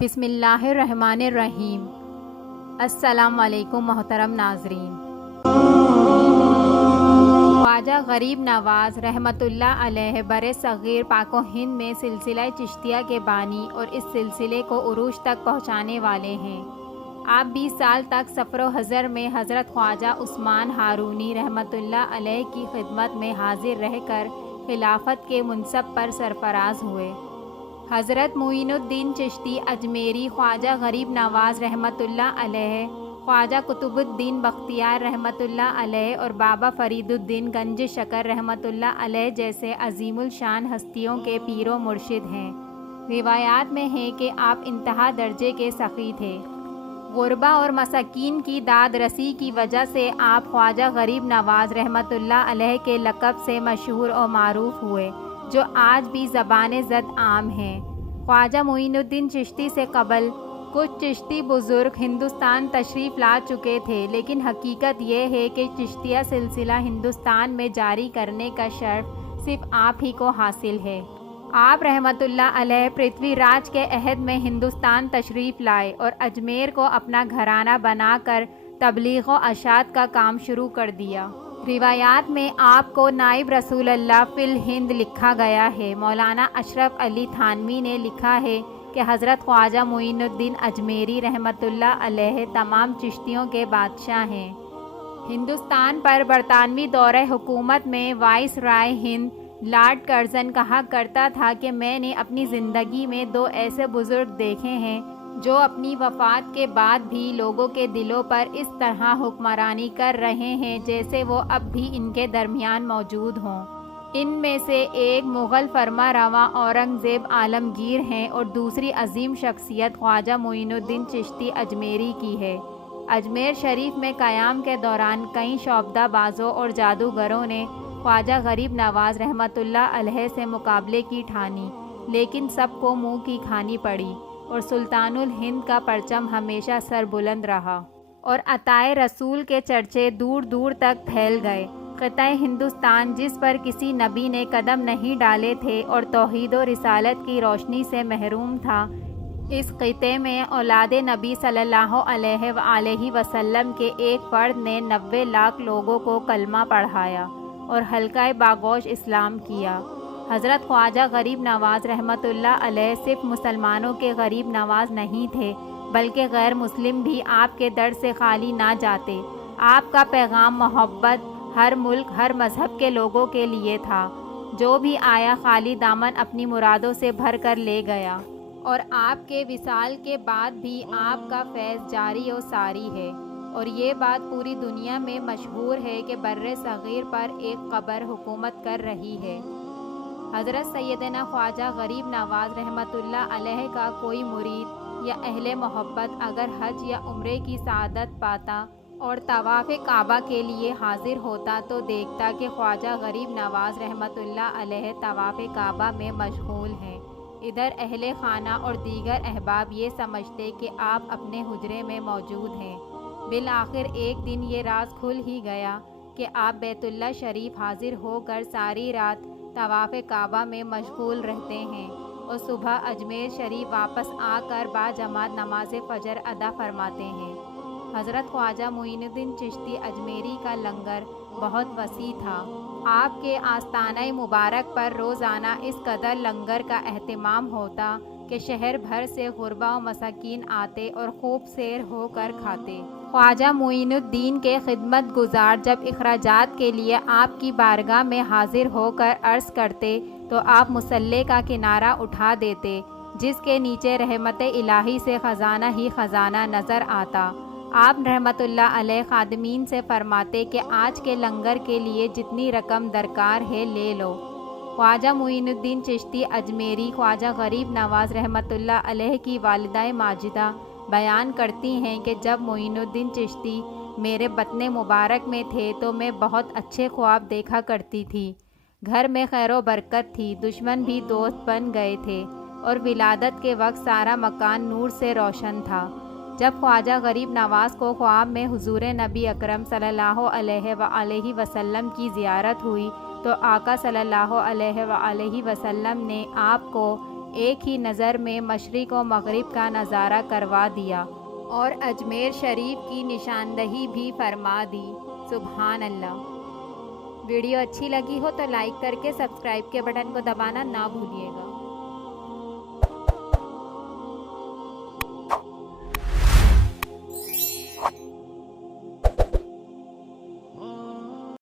بسم اللہ الرحمن الرحیم۔ السلام علیکم محترم ناظرین۔ خواجہ غریب نواز رحمۃ اللہ علیہ بر صغیر پاک و ہند میں سلسلہ چشتیہ کے بانی اور اس سلسلے کو عروج تک پہنچانے والے ہیں۔ آپ 20 سال تک سفر و حضر میں حضرت خواجہ عثمان ہارونی رحمۃ اللہ علیہ کی خدمت میں حاضر رہ کر خلافت کے منصب پر سرفراز ہوئے۔ حضرت معین الدین چشتی اجمیری خواجہ غریب نواز رحمۃ اللہ علیہ، خواجہ قطب الدین بختیار رحمۃ اللہ علیہ اور بابا فرید الدین گنج شکر رحمۃ اللہ علیہ جیسے عظیم الشان ہستیوں کے پیر و مرشد ہیں۔ روایات میں ہے کہ آپ انتہا درجے کے سخی تھے۔ غربا اور مساکین کی داد رسی کی وجہ سے آپ خواجہ غریب نواز رحمۃ اللہ علیہ کے لقب سے مشہور و معروف ہوئے، جو آج بھی زبان زد عام ہیں۔ خواجہ معین الدین چشتی سے قبل کچھ چشتی بزرگ ہندوستان تشریف لا چکے تھے، لیکن حقیقت یہ ہے کہ چشتیہ سلسلہ ہندوستان میں جاری کرنے کا شرف صرف آپ ہی کو حاصل ہے۔ آپ رحمۃ اللہ علیہ پرتھوی راج کے عہد میں ہندوستان تشریف لائے اور اجمیر کو اپنا گھرانہ بنا کر تبلیغ و اشاعت کا کام شروع کر دیا۔ روایات میں آپ کو نائب رسول اللہ فی الہند لکھا گیا ہے۔ مولانا اشرف علی تھانوی نے لکھا ہے کہ حضرت خواجہ معین الدین اجمیری رحمۃ اللہ علیہ تمام چشتیوں کے بادشاہ ہیں۔ ہندوستان پر برطانوی دور حکومت میں وائس رائے ہند لارڈ کرزن کہا کرتا تھا کہ میں نے اپنی زندگی میں 2 ایسے بزرگ دیکھے ہیں جو اپنی وفات کے بعد بھی لوگوں کے دلوں پر اس طرح حکمرانی کر رہے ہیں جیسے وہ اب بھی ان کے درمیان موجود ہوں۔ ان میں سے ایک مغل فرما رواں اورنگزیب عالمگیر ہیں اور دوسری عظیم شخصیت خواجہ معین الدین چشتی اجمیری کی ہے۔ اجمیر شریف میں قیام کے دوران کئی شعبدہ بازوں اور جادوگروں نے خواجہ غریب نواز رحمۃ اللہ علیہ سے مقابلے کی ٹھانی، لیکن سب کو منہ کی کھانی پڑی اور سلطان الہند کا پرچم ہمیشہ سر بلند رہا اور عطائے رسول کے چرچے دور دور تک پھیل گئے۔ خطۂ ہندوستان جس پر کسی نبی نے قدم نہیں ڈالے تھے اور توحید و رسالت کی روشنی سے محروم تھا، اس خطے میں اولاد نبی صلی اللہ علیہ وآلہ وسلم کے ایک فرد نے 90 لاکھ لوگوں کو کلمہ پڑھایا اور حلقہ باگوش اسلام کیا۔ حضرت خواجہ غریب نواز رحمۃ اللہ علیہ صرف مسلمانوں کے غریب نواز نہیں تھے، بلکہ غیر مسلم بھی آپ کے در سے خالی نہ جاتے۔ آپ کا پیغام محبت ہر ملک، ہر مذہب کے لوگوں کے لیے تھا۔ جو بھی آیا خالی دامن اپنی مرادوں سے بھر کر لے گیا، اور آپ کے وصال کے بعد بھی آپ کا فیض جاری و ساری ہے۔ اور یہ بات پوری دنیا میں مشہور ہے کہ بر صغیر پر ایک قبر حکومت کر رہی ہے۔ حضرت سیدنا خواجہ غریب نواز رحمۃ اللہ علیہ کا کوئی مرید یا اہل محبت اگر حج یا عمرے کی سعادت پاتا اور طواف کعبہ کے لیے حاضر ہوتا تو دیکھتا کہ خواجہ غریب نواز رحمۃ اللہ علیہ طواف کعبہ میں مشغول ہیں۔ ادھر اہل خانہ اور دیگر احباب یہ سمجھتے کہ آپ اپنے حجرے میں موجود ہیں۔ بالآخر ایک دن یہ راز کھل ہی گیا کہ آپ بیت اللہ شریف حاضر ہو کر ساری رات طواف کعبہ میں مشغول رہتے ہیں اور صبح اجمیر شریف واپس آ کر باجماعت نماز فجر ادا فرماتے ہیں۔ حضرت خواجہ معین الدین چشتی اجمیری کا لنگر بہت وسیع تھا۔ آپ کے آستانہ مبارک پر روزانہ اس قدر لنگر کا اہتمام ہوتا کہ شہر بھر سے غربا و مساکین آتے اور خوب سیر ہو کر کھاتے۔ خواجہ معین الدین کے خدمت گزار جب اخراجات کے لیے آپ کی بارگاہ میں حاضر ہو کر عرض کرتے تو آپ مصلے کا کنارہ اٹھا دیتے، جس کے نیچے رحمت الہی سے خزانہ ہی خزانہ نظر آتا۔ آپ رحمت اللہ علیہ خادمین سے فرماتے کہ آج کے لنگر کے لیے جتنی رقم درکار ہے لے لو۔ خواجہ معین الدین چشتی اجمیری خواجہ غریب نواز رحمۃ اللہ علیہ کی والدہ ماجدہ بیان کرتی ہیں کہ جب معین الدین چشتی میرے بطن مبارک میں تھے تو میں بہت اچھے خواب دیکھا کرتی تھی۔ گھر میں خیر و برکت تھی، دشمن بھی دوست بن گئے تھے اور ولادت کے وقت سارا مکان نور سے روشن تھا۔ جب خواجہ غریب نواز کو خواب میں حضور نبی اکرم صلی اللہ علیہ وآلہ وسلم کی زیارت ہوئی تو آقا صلی اللہ علیہ وآلہ وسلم نے آپ کو ایک ہی نظر میں مشرق و مغرب کا نظارہ کروا دیا اور اجمیر شریف کی نشاندہی بھی فرما دی۔ سبحان اللہ۔ ویڈیو اچھی لگی ہو تو لائک کر کے سبسکرائب کے بٹن کو دبانا نہ بھولیے گا۔